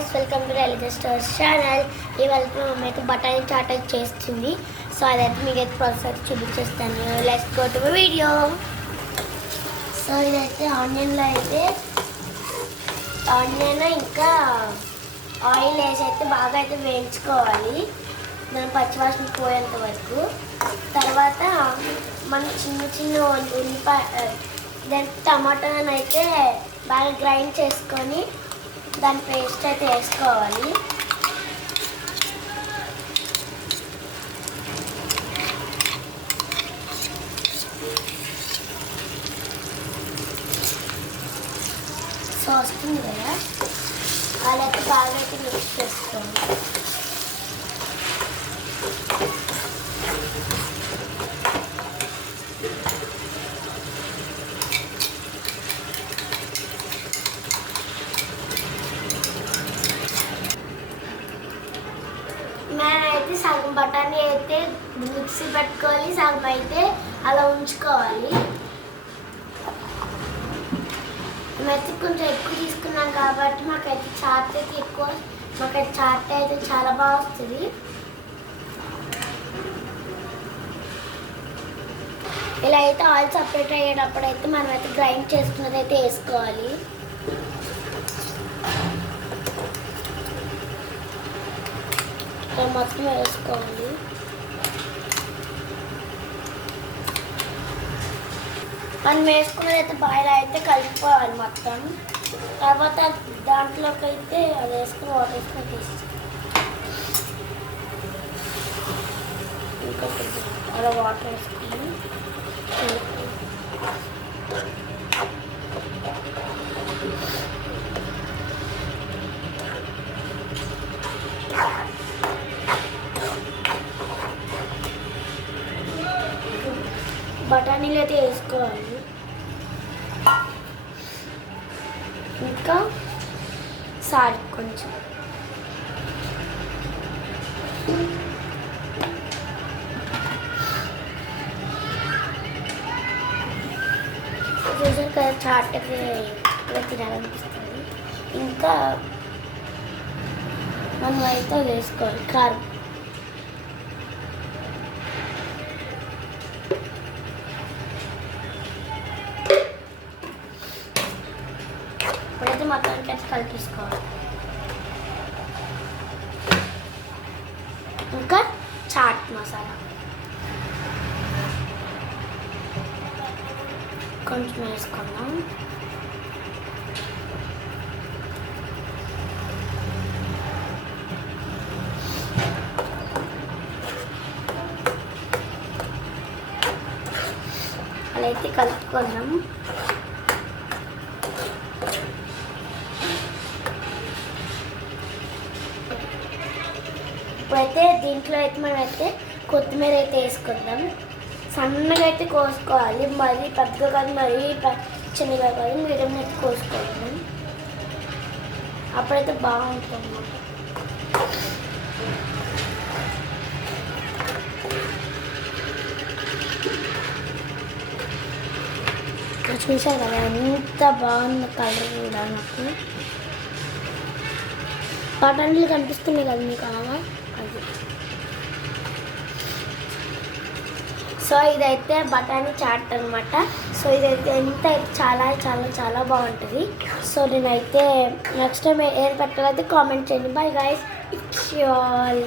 guys, welcome to Reality Stars channel. ఇవాళ మా mummy అయితే బఠానీ చాట్ అయితే చేస్తుంది. సో అదైతే మీకు అయితే ప్రాసెస్ చూపించేస్తాను. Let's go to video. So ఇదైతే ఆనియన్లో అయితే ఆనియన్ ఇంకా ఆయిల్ వేసి అయితే బాగా అయితే వేయించుకోవాలి. దాని పచ్చివాసన పోయేంత వరకు. తర్వాత మనం చిన్న చిన్న ఉల్లిపాయ దాని టమాటాలను అయితే బాగా గ్రైండ్ చేసుకొని దాని పేస్ట్ అయితే వేసుకోవాలి. సో వస్తుంది కదా, అలాగే బాగా అయితే మిక్స్ చేసుకోవాలి. మేమైతే సగం బఠానీ అయితే మిక్సీ పెట్టుకోవాలి, సగం అయితే అలా ఉంచుకోవాలి. మేమైతే కొంచెం ఎక్కువ తీసుకున్నాం కాబట్టి మాకైతే చాట్ అయితే ఎక్కువ, మాకైతే చాట్ అయితే చాలా బాగా వస్తుంది. ఇలా అయితే ఆయిల్ సపరేట్ అయ్యేటప్పుడు అయితే మనమైతే గ్రైండ్ చేసుకున్నది అయితే వేసుకోవాలి. మొత్తం వేసుకోవాలి. మనం వేసుకున్నది అయితే బాగా అయితే కలుపుకోవాలి మొత్తం. తర్వాత దాంట్లోకి అయితే అది వేసుకుని వాటర్ వేసుకొని తీసి ఇంకొక అలా వాటర్ వేసుకుని బఠానీలు అయితే వేసుకోవాలి. ఇంకా సాల్ట్ కొంచెం, చూసారు కదా చాట్ అయితే తినాలనిపిస్తుంది. ఇంకా మనం అయితే వేసుకోవాలి కారం. ఇప్పుడైతే మొత్తానికి అయితే కలిపేసుకోవాలి. ఇంకా చాట్ మసాలా కొంచెం వేసుకుందాం. అలా అయితే కలుపుకుందాం. ఇప్పుడైతే దీంట్లో అయితే మనమైతే కొత్తిమీర అయితే వేసుకుందాం. సన్నగా అయితే కోసుకోవాలి, మరీ పెద్దగా కాదు, మరీ చిన్నగా కాదు, మీడియం అయితే కోసుకోవాలి. అప్పుడైతే బాగుంటుంది. చూసారు కదా ఎంత బాగుంది కలర్ కూడా. నాకు బఠానీలు కనిపిస్తున్నాయి కదా మీకు అలాగా, అది. సో ఇదైతే బఠానీ చాట్ అనమాట. సో ఇదైతే ఎంత చాలా చాలా చాలా బాగుంటుంది. సో నేనైతే నెక్స్ట్ టైం ఏది పెట్టాలైతే కామెంట్ చేయండి. Bye guys, it's all.